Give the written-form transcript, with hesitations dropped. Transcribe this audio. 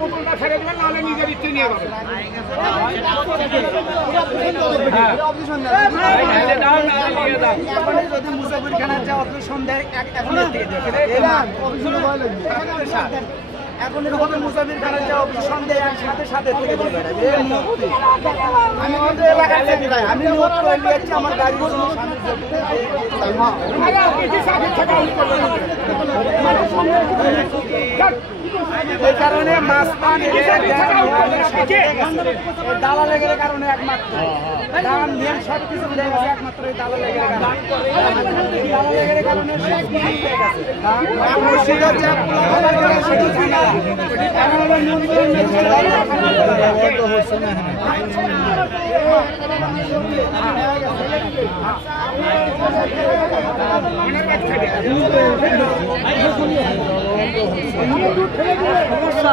বোতলটা ছেড়ে দেবেন, নাহলে নিজের ইচ্ছে নিয়ে যাবেন। যদি মুসাফিরখানার যাওয়া সন্ধ্যায় এখন এরকম মুসাফিরখানার যাওয়া সন্ধ্যায় সাথে সাথে থেকে আমি আমাদের এলাকায় আমি নোট করে নিয়েছি আমার গাড়ি এই কারণে মাছ পান দালালের কারণে একমাত্র দাম নিয়ম সব কিছু উঠে গেছে একমাত্র এই দালালের কারণে সমস্যা